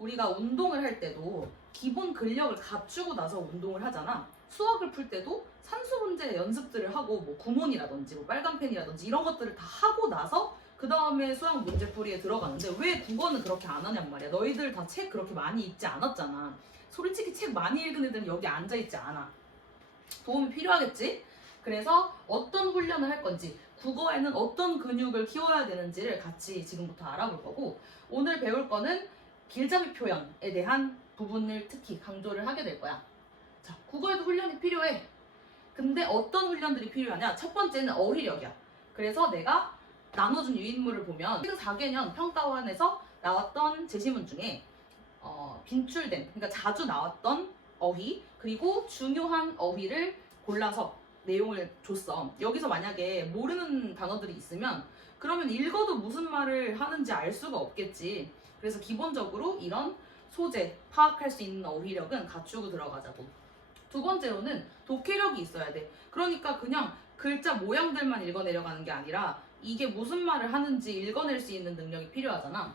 우리가 운동을 할 때도 기본 근력을 갖추고 나서 운동을 하잖아. 수학을 풀 때도 산수 문제 연습들을 하고 뭐 구몬이라든지 뭐 빨간펜이라든지 이런 것들을 다 하고 나서 그 다음에 수학 문제풀이에 들어가는데 왜 국어는 그렇게 안 하냔 말이야. 너희들 다 책 그렇게 많이 읽지 않았잖아. 솔직히 책 많이 읽은 애들은 여기 앉아있지 않아. 도움이 필요하겠지? 그래서 어떤 훈련을 할 건지, 국어에는 어떤 근육을 키워야 되는지를 같이 지금부터 알아볼 거고, 오늘 배울 거는 길잡이 표현에 대한 부분을 특히 강조를 하게 될 거야. 자, 국어에도 훈련이 필요해. 근데 어떤 훈련들이 필요하냐? 첫 번째는 어휘력이야. 그래서 내가 나눠준 유인물을 보면 최근 4개년 평가원에서 나왔던 제시문 중에 빈출된, 그러니까 자주 나왔던 어휘, 그리고 중요한 어휘를 골라서 내용을 줬어. 여기서 만약에 모르는 단어들이 있으면 그러면 읽어도 무슨 말을 하는지 알 수가 없겠지. 그래서 기본적으로 이런 소재, 파악할 수 있는 어휘력은 갖추고 들어가자고. 두 번째로는 독해력이 있어야 돼. 그러니까 그냥 글자 모양들만 읽어내려가는 게 아니라 이게 무슨 말을 하는지 읽어낼 수 있는 능력이 필요하잖아.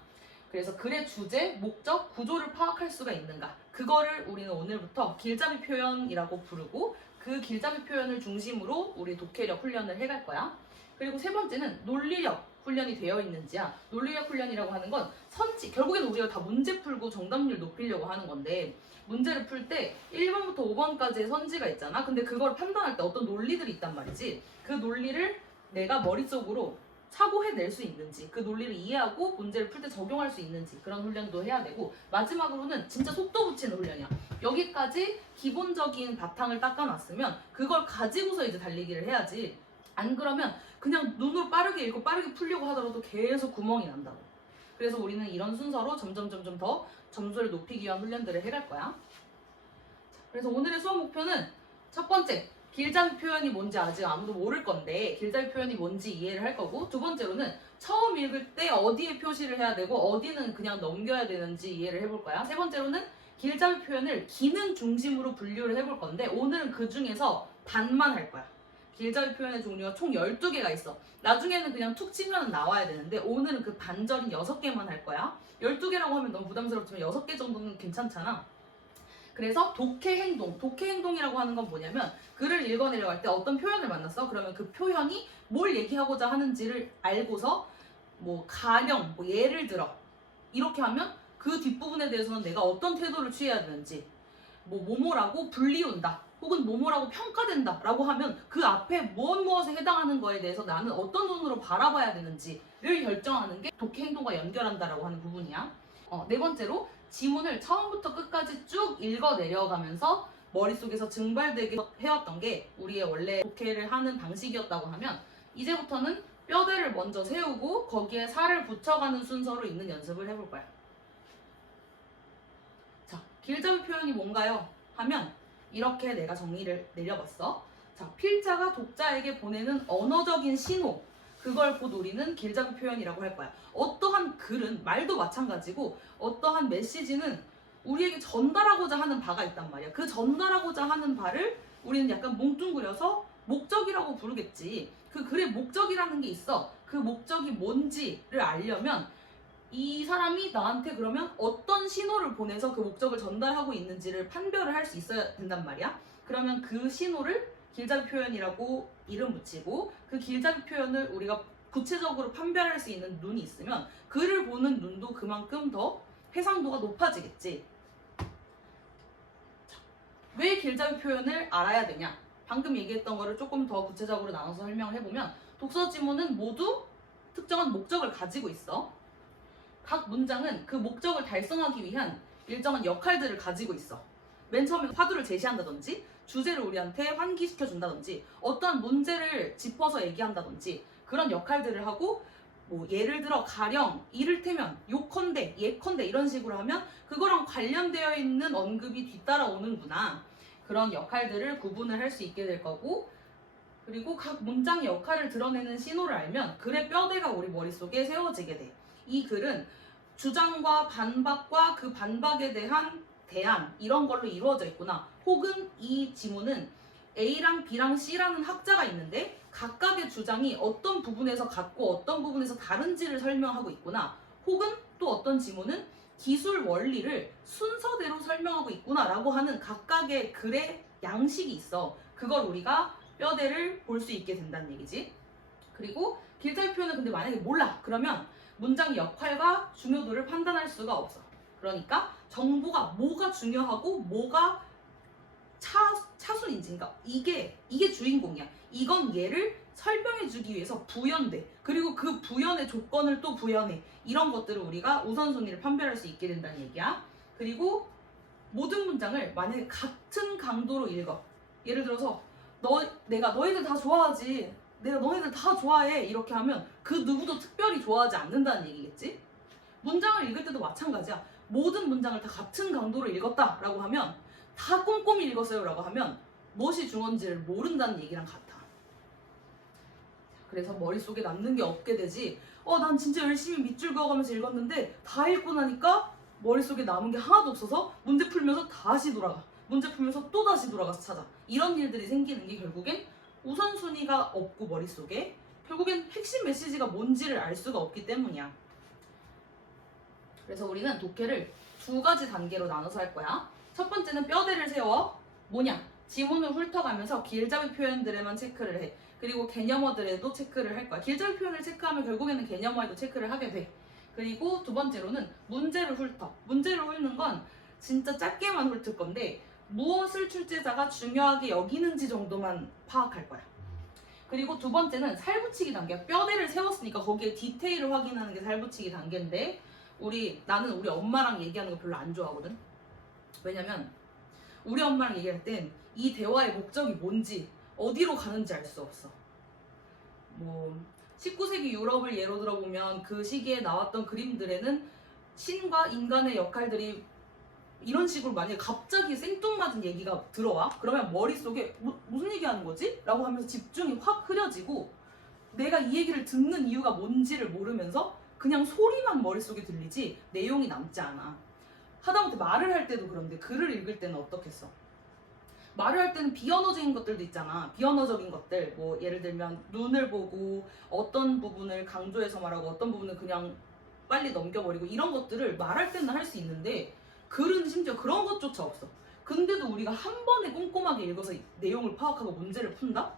그래서 글의 주제, 목적, 구조를 파악할 수가 있는가. 그거를 우리는 오늘부터 길잡이 표현이라고 부르고 그 길잡이 표현을 중심으로 우리 독해력 훈련을 해갈 거야. 그리고 세 번째는 논리력 훈련이 되어 있는지야. 논리력 훈련이라고 하는 건 선지, 결국에는 우리가 다 문제 풀고 정답률 높이려고 하는 건데 문제를 풀 때 1번부터 5번까지의 선지가 있잖아. 근데 그걸 판단할 때 어떤 논리들이 있단 말이지. 그 논리를 내가 머릿속으로 사고해낼 수 있는지, 그 논리를 이해하고 문제를 풀 때 적용할 수 있는지 그런 훈련도 해야 되고, 마지막으로는 진짜 속도 붙이는 훈련이야. 여기까지 기본적인 바탕을 닦아놨으면 그걸 가지고서 이제 달리기를 해야지. 안 그러면 그냥 눈으로 빠르게 읽고 빠르게 풀려고 하더라도 계속 구멍이 난다고. 그래서 우리는 이런 순서로 점점 더 점수를 높이기 위한 훈련들을 해갈 거야. 그래서 오늘의 수업 목표는 첫 번째, 길잡이 표현이 뭔지 아직 아무도 모를 건데 길잡이 표현이 뭔지 이해를 할 거고, 두 번째로는 처음 읽을 때 어디에 표시를 해야 되고 어디는 그냥 넘겨야 되는지 이해를 해볼 거야. 세 번째로는 길잡이 표현을 기능 중심으로 분류를 해볼 건데 오늘은 그 중에서 반만 할 거야. 길잡이 표현의 종류가 총 12개가 있어. 나중에는 그냥 툭 치면 나와야 되는데 오늘은 그 반절인 6개만 할 거야. 12개라고 하면 너무 부담스럽지만 6개 정도는 괜찮잖아. 그래서 독해행동이라고 하는 건 뭐냐면 글을 읽어내려갈 때 어떤 표현을 만났어? 그러면 그 표현이 뭘 얘기하고자 하는지를 알고서 뭐 가령, 뭐 예를 들어 이렇게 하면 그 뒷부분에 대해서는 내가 어떤 태도를 취해야 되는지, 뭐 뭐뭐라고 불리운다 혹은 뭐뭐라고 평가된다 라고 하면 그 앞에 무엇에 해당하는 거에 대해서 나는 어떤 눈으로 바라봐야 되는지를 결정하는 게 독해행동과 연결한다라고 하는 부분이야. 네 번째로 지문을 처음부터 끝까지 쭉 읽어 내려가면서 머릿속에서 증발되게 해왔던 게 우리의 원래 독해를 하는 방식이었다고 하면, 이제부터는 뼈대를 먼저 세우고 거기에 살을 붙여가는 순서로 읽는 연습을 해볼 거야. 자, 길잡이 표현이 뭔가요? 하면 이렇게 내가 정리를 내려봤어. 자, 필자가 독자에게 보내는 언어적인 신호, 그걸 곧 우리는 길잡이 표현이라고 할 거야. 어떠한 글은, 말도 마찬가지고 어떠한 메시지는 우리에게 전달하고자 하는 바가 있단 말이야. 그 전달하고자 하는 바를 우리는 약간 뭉뚱그려서 목적이라고 부르겠지. 그 글의 목적이라는 게 있어. 그 목적이 뭔지를 알려면 이 사람이 나한테 그러면 어떤 신호를 보내서 그 목적을 전달하고 있는지를 판별을 할 수 있어야 된단 말이야. 그러면 그 신호를 길잡이 표현이라고 이름 붙이고, 그 길잡이 표현을 우리가 구체적으로 판별할 수 있는 눈이 있으면 글을 보는 눈도 그만큼 더 해상도가 높아지겠지. 자, 왜 길잡이 표현을 알아야 되냐? 방금 얘기했던 거를 조금 더 구체적으로 나눠서 설명을 해보면, 독서 지문은 모두 특정한 목적을 가지고 있어. 각 문장은 그 목적을 달성하기 위한 일정한 역할들을 가지고 있어. 맨 처음에 화두를 제시한다든지, 주제를 우리한테 환기시켜준다든지, 어떠한 문제를 짚어서 얘기한다든지, 그런 역할들을 하고, 뭐 예를 들어 가령 이를테면 요컨대, 예컨대 이런 식으로 하면 그거랑 관련되어 있는 언급이 뒤따라오는구나, 그런 역할들을 구분을 할 수 있게 될 거고, 그리고 각 문장의 역할을 드러내는 신호를 알면 글의 뼈대가 우리 머릿속에 세워지게 돼. 이 글은 주장과 반박과 그 반박에 대한 대안, 이런 걸로 이루어져 있구나. 혹은 이 지문은 A랑 B랑 C라는 학자가 있는데 각각의 주장이 어떤 부분에서 같고 어떤 부분에서 다른지를 설명하고 있구나. 혹은 또 어떤 지문은 기술 원리를 순서대로 설명하고 있구나라고 하는 각각의 글의 양식이 있어. 그걸 우리가 뼈대를 볼 수 있게 된다는 얘기지. 그리고 길잡이 표현을 근데 만약에 몰라. 그러면 문장의 역할과 중요도를 판단할 수가 없어. 그러니까 정보가 뭐가 중요하고 뭐가 차순인지, 그러니까 이게 주인공이야. 이건 얘를 설명해주기 위해서 부연돼. 그리고 그 부연의 조건을 또 부연해. 이런 것들을 우리가 우선순위를 판별할 수 있게 된다는 얘기야. 그리고 모든 문장을 만약에 같은 강도로 읽어. 예를 들어서 내가 너희들 다 좋아하지. 내가 너희들 다 좋아해. 이렇게 하면 그 누구도 특별히 좋아하지 않는다는 얘기겠지? 문장을 읽을 때도 마찬가지야. 모든 문장을 다 같은 강도로 읽었다라고 하면 다 꼼꼼히 읽었어요라고 하면 무엇이 중요한지를 모른다는 얘기랑 같아. 그래서 머릿속에 남는 게 없게 되지. 난 진짜 열심히 밑줄 그어가면서 읽었는데 다 읽고 나니까 머릿속에 남은 게 하나도 없어서 문제 풀면서 다시 돌아가. 문제 풀면서 또 다시 돌아가서 찾아. 이런 일들이 생기는 게 결국엔 우선순위가 없고 머릿속에 결국엔 핵심 메시지가 뭔지를 알 수가 없기 때문이야. 그래서 우리는 독해를 두 가지 단계로 나눠서 할 거야. 첫 번째는 뼈대를 세워. 뭐냐? 지문을 훑어가면서 길잡이 표현들에만 체크를 해. 그리고 개념어들에도 체크를 할 거야. 길잡이 표현을 체크하면 결국에는 개념어에도 체크를 하게 돼. 그리고 두 번째로는 문제를 훑어. 문제를 훑는 건 진짜 짧게만 훑을 건데 무엇을 출제자가 중요하게 여기는지 정도만 파악할 거야. 그리고 두 번째는 살붙이기 단계야. 뼈대를 세웠으니까 거기에 디테일을 확인하는 게 살붙이기 단계인데 나는 우리 엄마랑 얘기하는 거 별로 안 좋아하거든. 왜냐면 우리 엄마랑 얘기할 땐 이 대화의 목적이 뭔지 어디로 가는지 알 수 없어. 19세기 유럽을 예로 들어보면 그 시기에 나왔던 그림들에는 신과 인간의 역할들이 이런 식으로 만약에 갑자기 생뚱맞은 얘기가 들어와? 그러면 머릿속에 무슨 얘기하는 거지? 라고 하면서 집중이 확 흐려지고 내가 이 얘기를 듣는 이유가 뭔지를 모르면서 그냥 소리만 머릿속에 들리지 내용이 남지 않아. 하다못해 말을 할 때도 그런데 글을 읽을 때는 어떻겠어? 말을 할 때는 비언어적인 것들도 있잖아. 비언어적인 것들, 예를 들면 눈을 보고 어떤 부분을 강조해서 말하고 어떤 부분은 그냥 빨리 넘겨버리고 이런 것들을 말할 때는 할 수 있는데 글은 심지어 그런 것조차 없어. 근데도 우리가 한 번에 꼼꼼하게 읽어서 내용을 파악하고 문제를 푼다?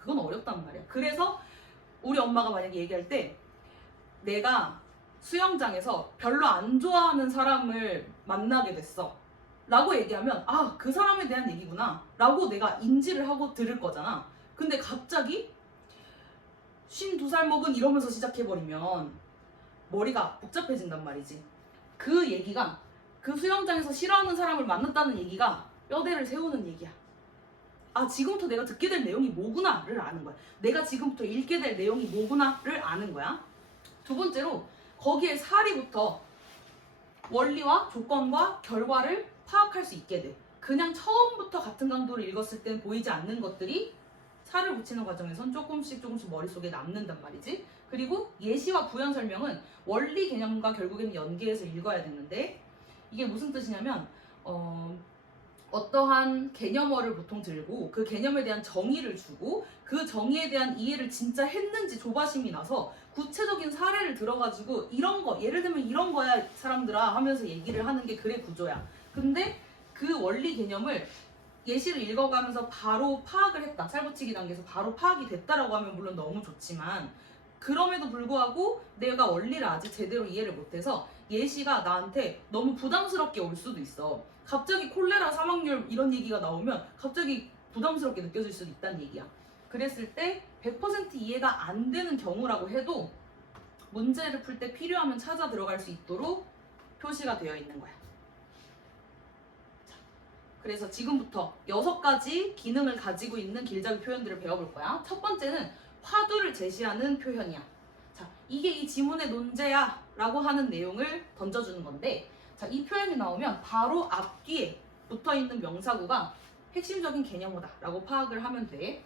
그건 어렵단 말이야. 그래서 우리 엄마가 만약에 얘기할 때 내가 수영장에서 별로 안 좋아하는 사람을 만나게 됐어 라고 얘기하면 그 사람에 대한 얘기구나 라고 내가 인지를 하고 들을 거잖아. 근데 갑자기 52살 먹은 이러면서 시작해버리면 머리가 복잡해진단 말이지. 그 얘기가 그 수영장에서 싫어하는 사람을 만났다는 얘기가 뼈대를 세우는 얘기야. 지금부터 내가 듣게 될 내용이 뭐구나를 아는 거야. 내가 지금부터 읽게 될 내용이 뭐구나를 아는 거야. 두 번째로 거기에 사리부터 원리와 조건과 결과를 파악할 수 있게 돼. 그냥 처음부터 같은 강도를 읽었을 땐 보이지 않는 것들이 살을 붙이는 과정에선 조금씩 머릿속에 남는단 말이지. 그리고 예시와 부연 설명은 원리 개념과 결국에는 연계해서 읽어야 되는데 이게 무슨 뜻이냐면 어떠한 개념어를 보통 들고 그 개념에 대한 정의를 주고 그 정의에 대한 이해를 진짜 했는지 조바심이 나서 구체적인 사례를 들어가지고 이런 거 예를 들면 이런 거야 사람들아 하면서 얘기를 하는 게 글의 구조야. 근데 그 원리 개념을 예시를 읽어가면서 바로 파악을 했다. 살붙이기 단계에서 바로 파악이 됐다라고 하면 물론 너무 좋지만 그럼에도 불구하고 내가 원리를 아직 제대로 이해를 못해서 예시가 나한테 너무 부담스럽게 올 수도 있어. 갑자기 콜레라 사망률 이런 얘기가 나오면 갑자기 부담스럽게 느껴질 수도 있다는 얘기야. 그랬을 때 100% 이해가 안 되는 경우라고 해도 문제를 풀 때 필요하면 찾아 들어갈 수 있도록 표시가 되어 있는 거야. 그래서 지금부터 6가지 기능을 가지고 있는 길잡이 표현들을 배워볼 거야. 첫 번째는 화두를 제시하는 표현이야. 자, 이게 이 지문의 논제야 라고 하는 내용을 던져주는 건데 자, 이 표현이 나오면 바로 앞뒤에 붙어있는 명사구가 핵심적인 개념어다 라고 파악을 하면 돼.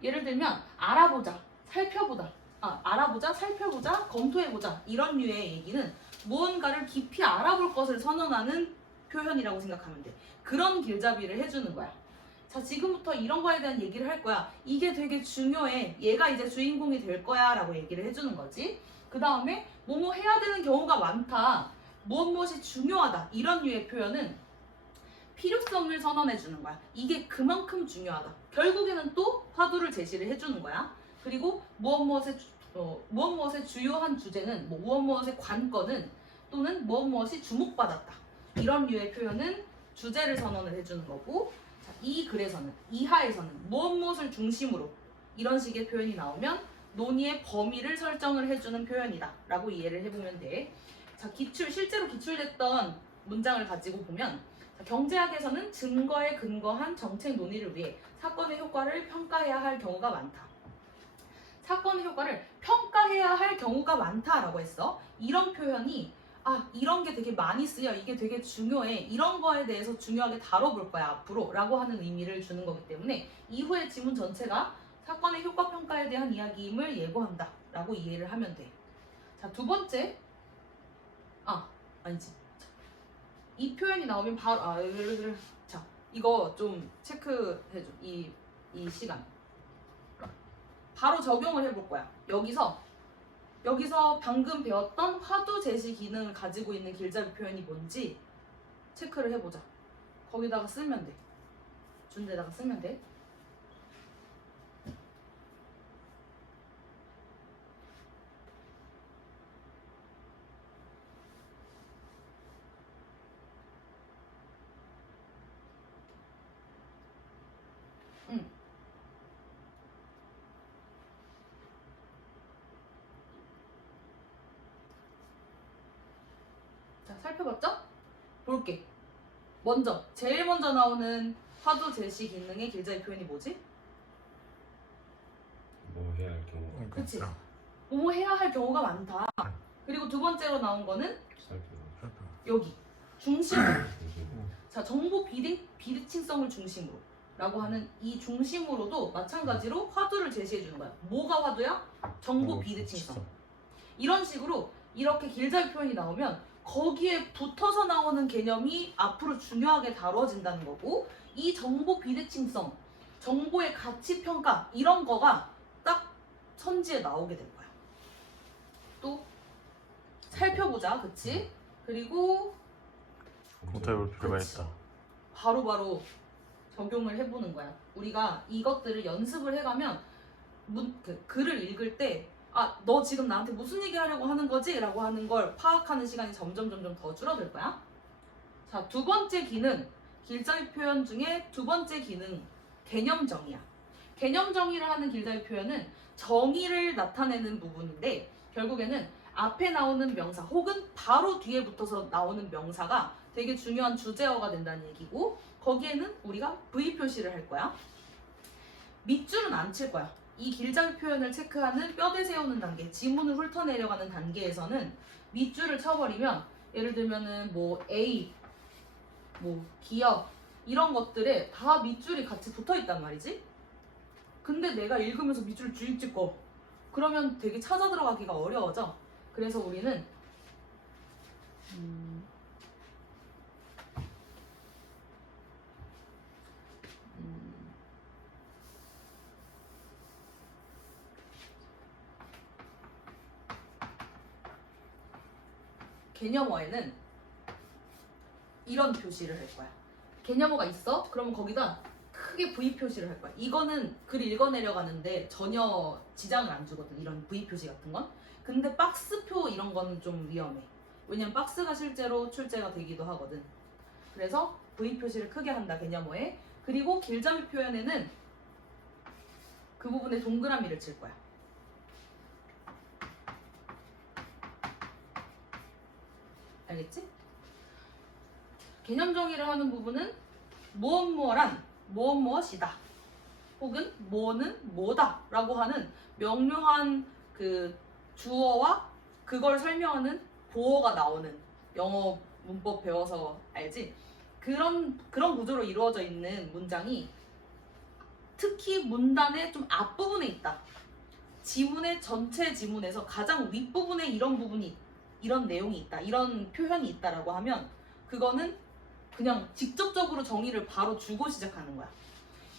예를 들면 알아보자, 살펴보다, 알아보자, 살펴보자, 검토해보자 이런 류의 얘기는 무언가를 깊이 알아볼 것을 선언하는 표현이라고 생각하면 돼. 그런 길잡이를 해주는 거야. 자, 지금부터 이런 거에 대한 얘기를 할 거야. 이게 되게 중요해. 얘가 이제 주인공이 될 거야 라고 얘기를 해주는 거지. 그 다음에 뭐뭐 해야 되는 경우가 많다. 무엇이 중요하다 이런 류의 표현은 필요성을 선언해 주는 거야. 이게 그만큼 중요하다. 결국에는 또 화두를 제시를 해주는 거야. 그리고 무엇의 주요한 주제는 무엇의 관건은 또는 무엇이 주목받았다. 이런 류의 표현은 주제를 선언을 해주는 거고, 자, 이 글에서는 이하에서는 무엇을 중심으로 이런 식의 표현이 나오면 논의의 범위를 설정을 해주는 표현이다 라고 이해를 해보면 돼. 자, 실제로 기출됐던 문장을 가지고 보면, 자, 경제학에서는 증거에 근거한 정책 논의를 위해 사건의 효과를 평가해야 할 경우가 많다. 사건의 효과를 평가해야 할 경우가 많다라고 했어. 이런 표현이 이런 게 되게 많이 쓰여, 이게 되게 중요해, 이런 거에 대해서 중요하게 다뤄볼 거야 앞으로 라고 하는 의미를 주는 거기 때문에 이후의 지문 전체가 사건의 효과 평가에 대한 이야기임을 예고한다 라고 이해를 하면 돼. 자, 두 번째, 아니지, 이 표현이 나오면 바로 자, 이거 좀 체크해줘. 이 시간 바로 적용을 해볼 거야. 여기서 방금 배웠던 화두 제시 기능을 가지고 있는 길잡이 표현이 뭔지 체크를 해보자. 거기다가 쓰면 돼. 준 데다가 쓰면 돼. 자, 살펴봤죠? 볼게. 제일 먼저 나오는 화두 제시 기능의 길잡이 표현이 뭐지? 뭐 해야 할 경우. 그치? 뭐 해야 할 경우가 많다. 그리고 두 번째로 나온 거는 여기 중심으로. 자, 정보 비대칭성을 중심으로 라고 하는 이 중심으로도 마찬가지로 화두를 제시해 주는 거야. 뭐가 화두야? 정보 비대칭성. 이런 식으로 이렇게 길잡이 표현이 나오면 거기에 붙어서 나오는 개념이 앞으로 중요하게 다뤄진다는 거고, 이 정보 비대칭성, 정보의 가치 평가 이런 거가 딱 선지에 나오게 될 거야. 또 살펴보자, 그치? 그리고 공부해볼 필요가 그치. 있다. 바로바로 적용을 해보는 거야. 우리가 이것들을 연습을 해가면 글을 읽을 때 너 지금 나한테 무슨 얘기 하려고 하는 거지? 라고 하는 걸 파악하는 시간이 점점 더 줄어들 거야. 자, 두 번째 기능, 길잡이 표현 중에 두 번째 기능, 개념 정의야. 개념 정의를 하는 길잡이 표현은 정의를 나타내는 부분인데, 결국에는 앞에 나오는 명사 혹은 바로 뒤에 붙어서 나오는 명사가 되게 중요한 주제어가 된다는 얘기고, 거기에는 우리가 V 표시를 할 거야. 밑줄은 안 칠 거야. 이 길잡이 표현을 체크하는 뼈대 세우는 단계, 지문을 훑어내려가는 단계에서는 밑줄을 쳐버리면, 예를 들면은 A, 기업 이런 것들에 다 밑줄이 같이 붙어있단 말이지. 근데 내가 읽으면서 밑줄을 쭉 찍고 그러면 되게 찾아 들어가기가 어려워져. 그래서 우리는 개념어에는 이런 표시를 할 거야. 개념어가 있어? 그러면 거기다 크게 V 표시를 할 거야. 이거는 글 읽어내려가는데 전혀 지장을 안 주거든, 이런 V 표시 같은 건. 근데 박스표 이런 건 좀 위험해. 왜냐면 박스가 실제로 출제가 되기도 하거든. 그래서 V 표시를 크게 한다, 개념어에. 그리고 길잡이 표현에는 그 부분에 동그라미를 칠 거야. 알겠지? 개념 정의를 하는 부분은 무엇무엇란 무엇무엇이다, 혹은 뭐는 뭐다 라고 하는 명료한 그 주어와 그걸 설명하는 보어가 나오는, 영어 문법 배워서 알지? 그런 구조로 이루어져 있는 문장이 특히 문단의 좀 앞부분에 있다. 지문의 전체 지문에서 가장 윗부분에 이런 내용이 있다, 이런 표현이 있다라고 하면 그거는 그냥 직접적으로 정의를 바로 주고 시작하는 거야.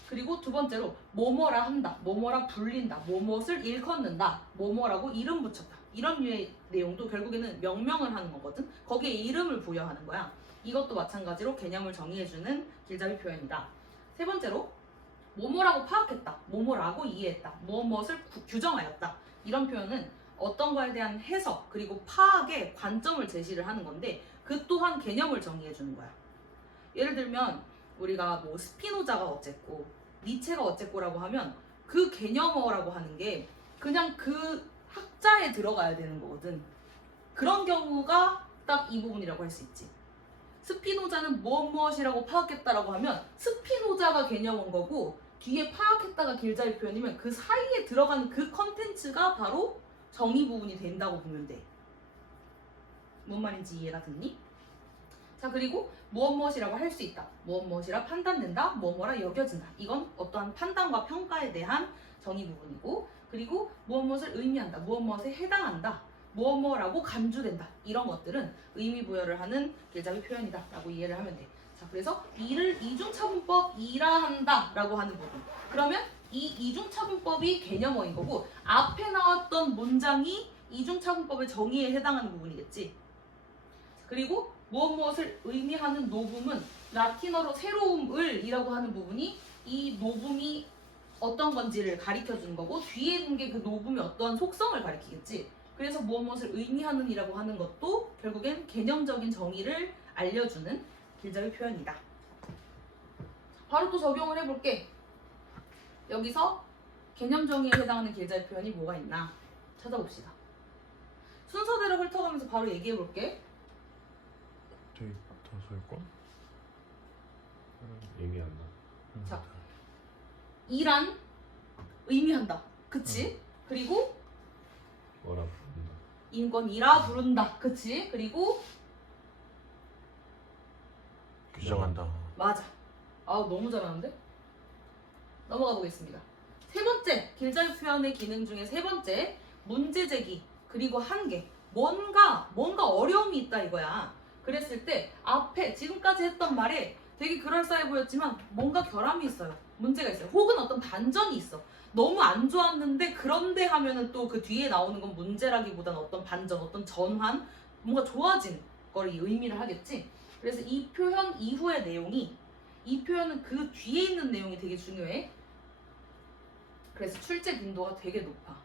그리고 두 번째로 뭐뭐라 한다, 뭐뭐라 불린다, 뭐뭇을 일컫는다, 뭐뭐라고 이름 붙였다. 이런 류의 내용도 결국에는 명명을 하는 거거든. 거기에 이름을 부여하는 거야. 이것도 마찬가지로 개념을 정의해주는 길잡이 표현이다. 세 번째로 뭐뭐라고 파악했다, 뭐뭐라고 이해했다, 무엇을 규정하였다. 이런 표현은 어떤 거에 대한 해석 그리고 파악의 관점을 제시를 하는 건데 그 또한 개념을 정의해주는 거야. 예를 들면 우리가 뭐 스피노자가 어쨌고 니체가 어쨌고라고 하면 그 개념어라고 하는 게 그냥 그 학자에 들어가야 되는 거거든. 그런 경우가 딱 이 부분이라고 할 수 있지. 스피노자는 무엇이라고 파악했다라고 하면 스피노자가 개념인 거고 뒤에 파악했다가 길잡이 표현이면 그 사이에 들어가는 그 컨텐츠가 바로 정의 부분이 된다고 보면 돼. 뭔 말인지 이해가 됐니? 자, 그리고 무엇이라고 할 수 있다, 무엇이라 판단된다, 뭐뭐라 여겨진다. 이건 어떠한 판단과 평가에 대한 정의 부분이고, 그리고 무엇을 의미한다, 무엇에 해당한다, 뭐라고 간주된다. 이런 것들은 의미 부여를 하는 길잡이 표현이다 라고 이해를 하면 돼. 자, 그래서 이를 이중차분법이라 한다 라고 하는 부분. 그러면 이 이중차분법이 개념어인 거고 앞에 나왔던 문장이 이중차분법의 정의에 해당하는 부분이겠지. 그리고 무엇을 의미하는 노붐은 라틴어로 새로움을 이라고 하는 부분이 이 노붐이 어떤 건지를 가리켜 주는 거고 뒤에 있는 게 그 노붐의 어떤 속성을 가리키겠지. 그래서 무엇을 의미하는 이라고 하는 것도 결국엔 개념적인 정의를 알려주는 길잡이 표현이다. 바로 또 적용을 해볼게. 여기서 개념 정의에 해당하는 길잡이 표현이 뭐가 있나 찾아봅시다. 순서대로 훑어가면서 바로 얘기해볼게. 되게 다소일걸? 의미한다. 자, 이란 의미한다. 그치? 그리고 뭐라 부른다. 인권이라 부른다. 그치? 그리고 규정한다. 맞아. 아우 너무 잘하는데? 넘어가 보겠습니다. 세 번째, 길잡이 표현의 기능 중에 세 번째, 문제 제기 그리고 한계. 뭔가 어려움이 있다 이거야. 그랬을 때 앞에 지금까지 했던 말에 되게 그럴싸해 보였지만 뭔가 결함이 있어요. 문제가 있어요. 혹은 어떤 반전이 있어. 너무 안 좋았는데 그런데 하면은 또 그 뒤에 나오는 건 문제라기보다는 어떤 반전, 어떤 전환, 뭔가 좋아진 걸 의미를 하겠지. 그래서 이 표현 이후의 내용이, 이 표현은 그 뒤에 있는 내용이 되게 중요해. 그래서 출제 빈도가 되게 높아.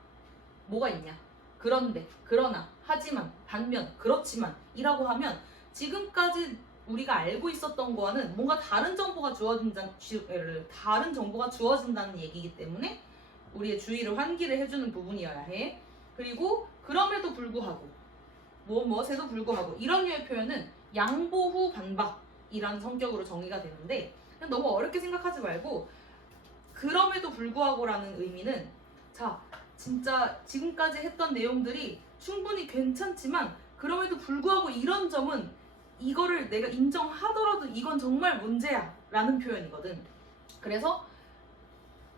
뭐가 있냐? 그런데, 그러나, 하지만, 반면, 그렇지만 이라고 하면 지금까지 우리가 알고 있었던 거와는 뭔가 다른 정보가 주어진다는 얘기이기 때문에 우리의 주의를 환기를 해주는 부분이어야 해. 그리고 그럼에도 불구하고 무엇에도 불구하고 이런 류의 표현은 양보 후 반박이라는 성격으로 정의가 되는데 그냥 너무 어렵게 생각하지 말고 그럼에도 불구하고라는 의미는 자 진짜 지금까지 했던 내용들이 충분히 괜찮지만 그럼에도 불구하고 이런 점은 이거를 내가 인정하더라도 이건 정말 문제야 라는 표현이거든. 그래서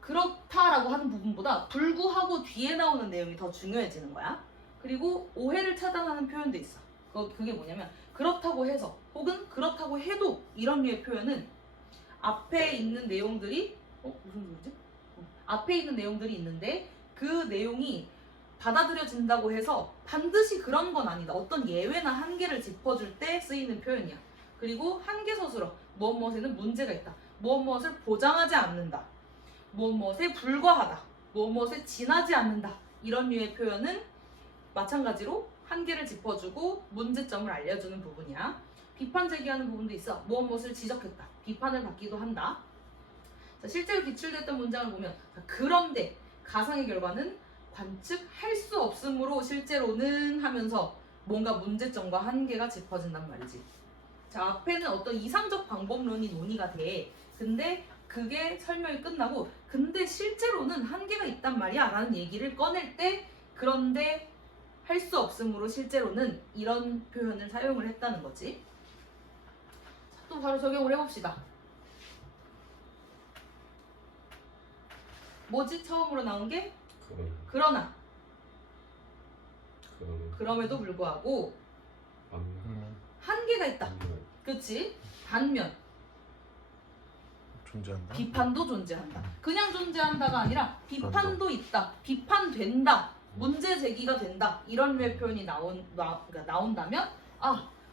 그렇다라고 하는 부분보다 불구하고 뒤에 나오는 내용이 더 중요해지는 거야. 그리고 오해를 차단하는 표현도 있어. 그게 뭐냐면 그렇다고 해서 혹은 그렇다고 해도 이런 류의 표현은 앞에 있는 내용들이 무슨 소리지? 앞에 있는 내용들이 있는데 그 내용이 받아들여진다고 해서 반드시 그런 건 아니다. 어떤 예외나 한계를 짚어줄 때 쓰이는 표현이야. 그리고 한계서술어 무엇에는 문제가 있다. 무엇을 보장하지 않는다. 무엇에 불과하다. 무엇에 지나지 않는다. 이런 류의 표현은 마찬가지로 한계를 짚어주고 문제점을 알려주는 부분이야. 비판 제기하는 부분도 있어. 무엇을 지적했다. 비판을 받기도 한다. 자, 실제로 기출됐던 문장을 보면 그런데 가상의 결과는 관측할 수 없으므로 실제로는 하면서 뭔가 문제점과 한계가 짚어진단 말이지. 자, 앞에는 어떤 이상적 방법론이 논의가 돼. 근데 그게 설명이 끝나고 근데 실제로는 한계가 있단 말이야 라는 얘기를 꺼낼 때 그런데 할 수 없으므로 실제로는 이런 표현을 사용을 했다는 거지. 자, 또 바로 적용을 해봅시다. 뭐지? 처음으로 나온 게? 그러나 그럼에도 불구하고 한계가 있다. 그치? 반면 존재한다. 비판도 존재한다. 그냥 존재한다가 아니라 비판도 있다. 비판된다. 문제 제기가 된다 이런 류의 표현이 그러니까 나온다면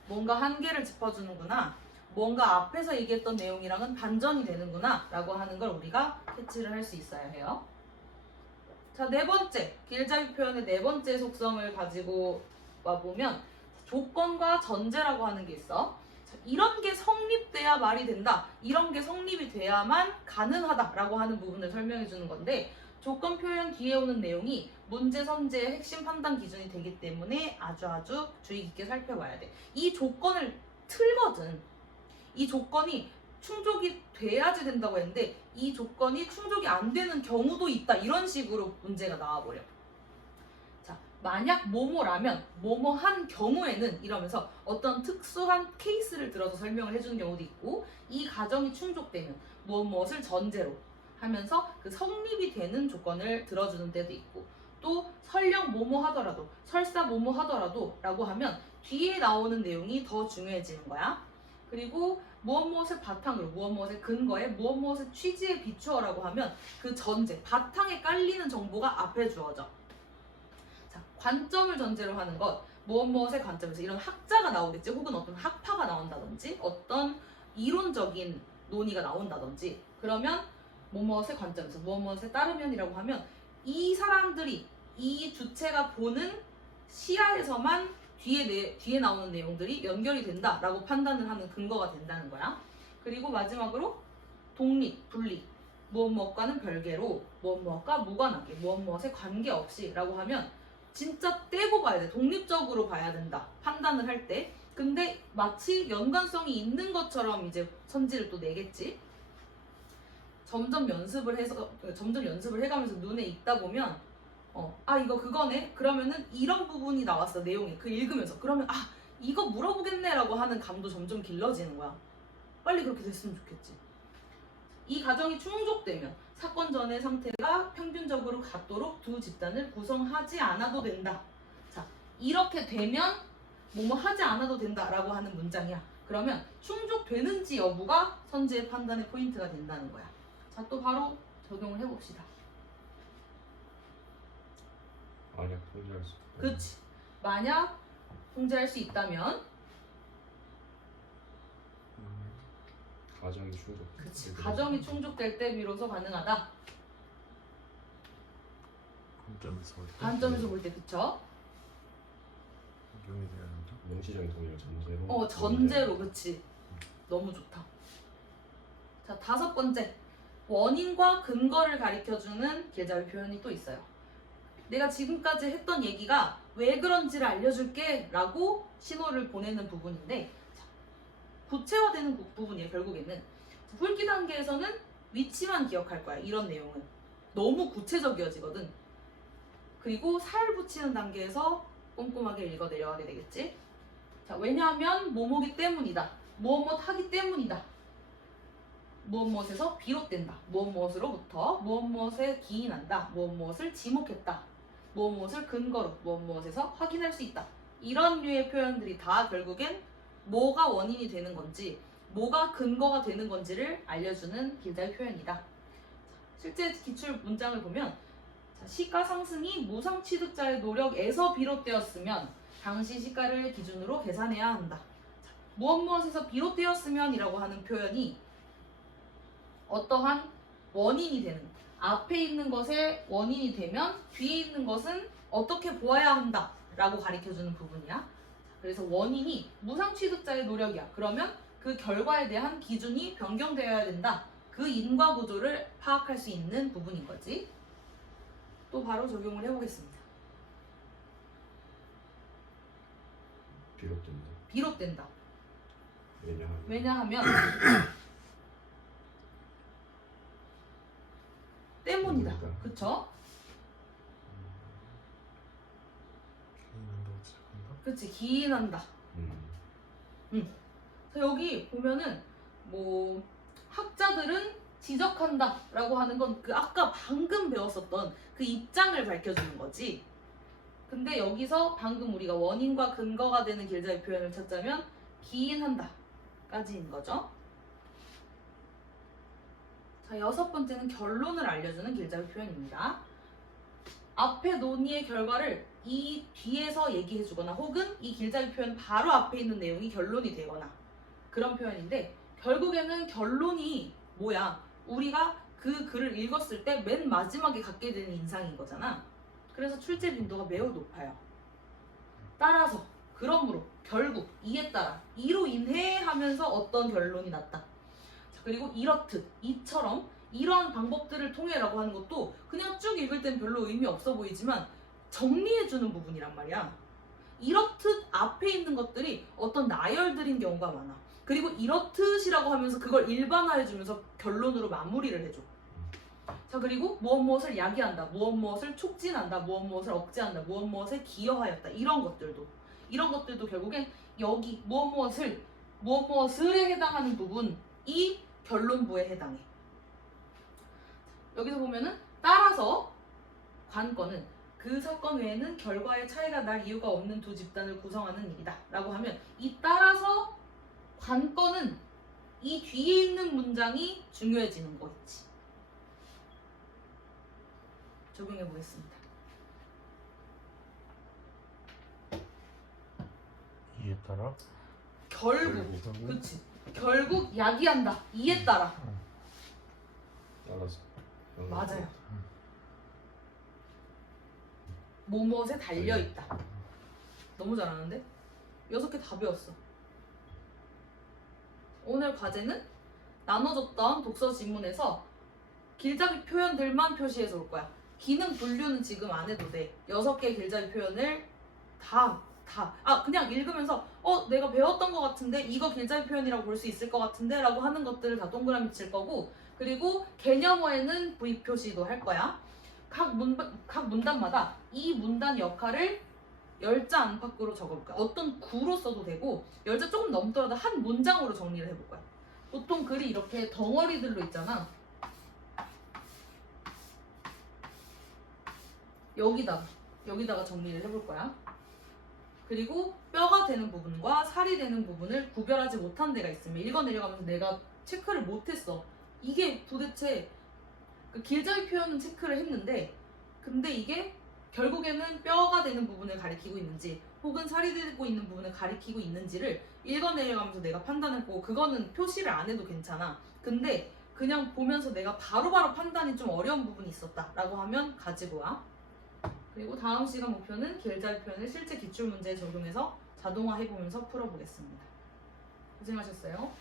뭔가 한계를 짚어주는구나, 뭔가 앞에서 얘기했던 내용이랑은 반전이 되는구나 라고 하는 걸 우리가 캐치를 할 수 있어야 해요. 자, 네 번째, 길잡이 표현의 네 번째 속성을 가지고 와보면 조건과 전제라고 하는 게 있어. 자, 이런 게 성립돼야 말이 된다, 이런 게 성립이 돼야만 가능하다라고 하는 부분을 설명해 주는 건데, 조건 표현 뒤에 오는 내용이 문제 선제의 핵심 판단 기준이 되기 때문에 아주 주의 깊게 살펴봐야 돼. 이 조건을 틀거든. 이 조건이 충족이 돼야지 된다고 했는데 이 조건이 충족이 안 되는 경우도 있다, 이런 식으로 문제가 나와버려. 자, 만약 뭐뭐라면 뭐뭐한 경우에는 이러면서 어떤 특수한 케이스를 들어서 설명을 해주는 경우도 있고, 이 가정이 충족되면 무엇을 전제로 하면서 그 성립이 되는 조건을 들어주는 때도 있고, 또 설령 뭐뭐 하더라도, 설사 뭐뭐 하더라도 라고 하면 뒤에 나오는 내용이 더 중요해지는 거야. 그리고 무엇을 바탕으로, 무엇의 근거에, 무엇의 취지에 비추어라고 하면 그 전제, 바탕에 깔리는 정보가 앞에 주어져. 자, 관점을 전제로 하는 것, 무엇의 관점에서 이런 학자가 나오겠지, 혹은 어떤 학파가 나온다든지 어떤 이론적인 논의가 나온다든지, 그러면 무엇의 관점에서, 무엇에 따르면이라고 하면 이 사람들이, 이 주체가 보는 시야에서만 뒤에 나오는 내용들이 연결이 된다라고 판단을 하는 근거가 된다는 거야. 그리고 마지막으로 독립, 분리, 무엇과는 별개로, 무엇과 무관하게, 무엇에 관계없이 라고 하면 진짜 떼고 봐야 돼. 독립적으로 봐야 된다, 판단을 할 때. 근데 마치 연관성이 있는 것처럼 이제 선지를 또 내겠지. 점점 연습을 해가면서 눈에 익다 보면 이거 그거네? 그러면은 이런 부분이 나왔어, 내용이. 그 읽으면서. 그러면 이거 물어보겠네 라고 하는 감도 점점 길러지는 거야. 빨리 그렇게 됐으면 좋겠지. 이 가정이 충족되면 사건 전의 상태가 평균적으로 같도록 두 집단을 구성하지 않아도 된다. 자, 이렇게 되면 뭐뭐 하지 않아도 된다 라고 하는 문장이야. 그러면 충족되는지 여부가 선지의 판단의 포인트가 된다는 거야. 자, 또 바로 적용을 해봅시다. 만약 통제할 수 있다. 그치. 만약 통제할 수 있다면, 가정이 충족. 그치. 가정이 충족될 때 비로소 가능하다. 관점에서 볼 때, 그쵸? 적용이 돼야 한다. 명시적인 동의를 전제로. 전제로, 그치. 너무 좋다. 자, 다섯 번째. 원인과 근거를 가리켜주는 길잡이 표현이 또 있어요. 내가 지금까지 했던 얘기가 왜 그런지를 알려줄게 라고 신호를 보내는 부분인데, 구체화되는 부분이에요. 결국에는 훑기 단계에서는 위치만 기억할 거야. 이런 내용은 너무 구체적이어지거든. 그리고 살 붙이는 단계에서 꼼꼼하게 읽어 내려가게 되겠지. 자, 왜냐하면 뭐뭐기 때문이다, 무엇 하기 때문이다, 무엇에서 비롯된다, 무엇으로부터, 무엇에 기인한다, 무엇을 지목했다, 무엇을 근거로, 무엇에서 확인할 수 있다. 이런 류의 표현들이 다 결국엔 뭐가 원인이 되는 건지, 뭐가 근거가 되는 건지를 알려주는 길잡이 표현이다. 실제 기출 문장을 보면, 시가 상승이 무상 취득자의 노력에서 비롯되었으면 당시 시가를 기준으로 계산해야 한다. 무엇에서 비롯되었으면 이라고 하는 표현이 어떠한 원인이 되는, 앞에 있는 것의 원인이 되면 뒤에 있는 것은 어떻게 보아야 한다 라고 가르쳐주는 부분이야. 그래서 원인이 무상 취득자의 노력이야. 그러면 그 결과에 대한 기준이 변경되어야 된다. 그 인과 구조를 파악할 수 있는 부분인 거지. 또 바로 적용을 해보겠습니다. 비롯된다. 왜냐하면 때문이다. 그쵸? 기인한다고 시작한다. 그치, 기인한다. 여기 보면은 뭐 학자들은 지적한다 라고 하는 건 그 아까 방금 배웠었던 그 입장을 밝혀주는 거지. 근데 여기서 방금 우리가 원인과 근거가 되는 길잡이 표현을 찾자면 기인한다 까지인 거죠. 자, 여섯 번째는 결론을 알려주는 길잡이 표현입니다. 앞에 논의의 결과를 이 뒤에서 얘기해주거나 혹은 이 길잡이 표현 바로 앞에 있는 내용이 결론이 되거나 그런 표현인데 결국에는 결론이 뭐야? 우리가 그 글을 읽었을 때 맨 마지막에 갖게 되는 인상인 거잖아. 그래서 출제 빈도가 매우 높아요. 따라서 그러므로 결국 이에 따라 이로 인해 하면서 어떤 결론이 났다. 자, 그리고 이렇듯 이처럼 이러한 방법들을 통해라고 하는 것도 그냥 쭉 읽을 땐 별로 의미 없어 보이지만 정리해주는 부분이란 말이야. 이렇듯 앞에 있는 것들이 어떤 나열들인 경우가 많아. 그리고 이렇듯이라고 하면서 그걸 일반화해주면서 결론으로 마무리를 해줘. 자, 그리고 무엇을 야기한다, 무엇을 촉진한다, 무엇을 억제한다, 무엇에 기여하였다. 이런 것들도 결국엔 여기 무엇을에 해당하는 부분이 결론부에 해당해. 여기서 보면은 따라서 관건은 그 사건 외에는 결과의 차이가 날 이유가 없는 두 집단을 구성하는 일이다 라고 하면 이 따라서 관건은 이 뒤에 있는 문장이 중요해지는 거 있지. 적용해 보겠습니다. 이에 따라 결국 결국. 그치 결국 야기한다 이에 따라 따라서 맞아요. 무엇에 달려있다. 너무 잘하는데? 6개 다 배웠어. 오늘 과제는 나눠줬던 독서 지문에서 길잡이 표현들만 표시해서 올 거야. 기능 분류는 지금 안 해도 돼. 6개의 길잡이 표현을 그냥 읽으면서 내가 배웠던 것 같은데 이거 길잡이 표현이라고 볼 수 있을 것 같은데 라고 하는 것들을 다 동그라미 칠 거고 그리고 개념어에는 V 표시도 할 거야. 각 문단마다 이 문단 역할을 열자 안팎으로 적어볼 거야. 어떤 구로 써도 되고 열자 조금 넘더라도 한 문장으로 정리를 해볼 거야. 보통 글이 이렇게 덩어리들로 있잖아. 여기다가 정리를 해볼 거야. 그리고 뼈가 되는 부분과 살이 되는 부분을 구별하지 못한 데가 있으면 읽어내려가면서 내가 체크를 못했어. 이게 도대체 그 길잡이 표현은 체크를 했는데 근데 이게 결국에는 뼈가 되는 부분을 가리키고 있는지 혹은 살이 되고 있는 부분을 가리키고 있는지를 읽어내려가면서 내가 판단했고 그거는 표시를 안 해도 괜찮아. 근데 그냥 보면서 내가 바로바로 판단이 좀 어려운 부분이 있었다 라고 하면 가지고 와. 그리고 다음 시간 목표는 길잡이 표현을 실제 기출문제에 적용해서 자동화해보면서 풀어보겠습니다. 고생하셨어요.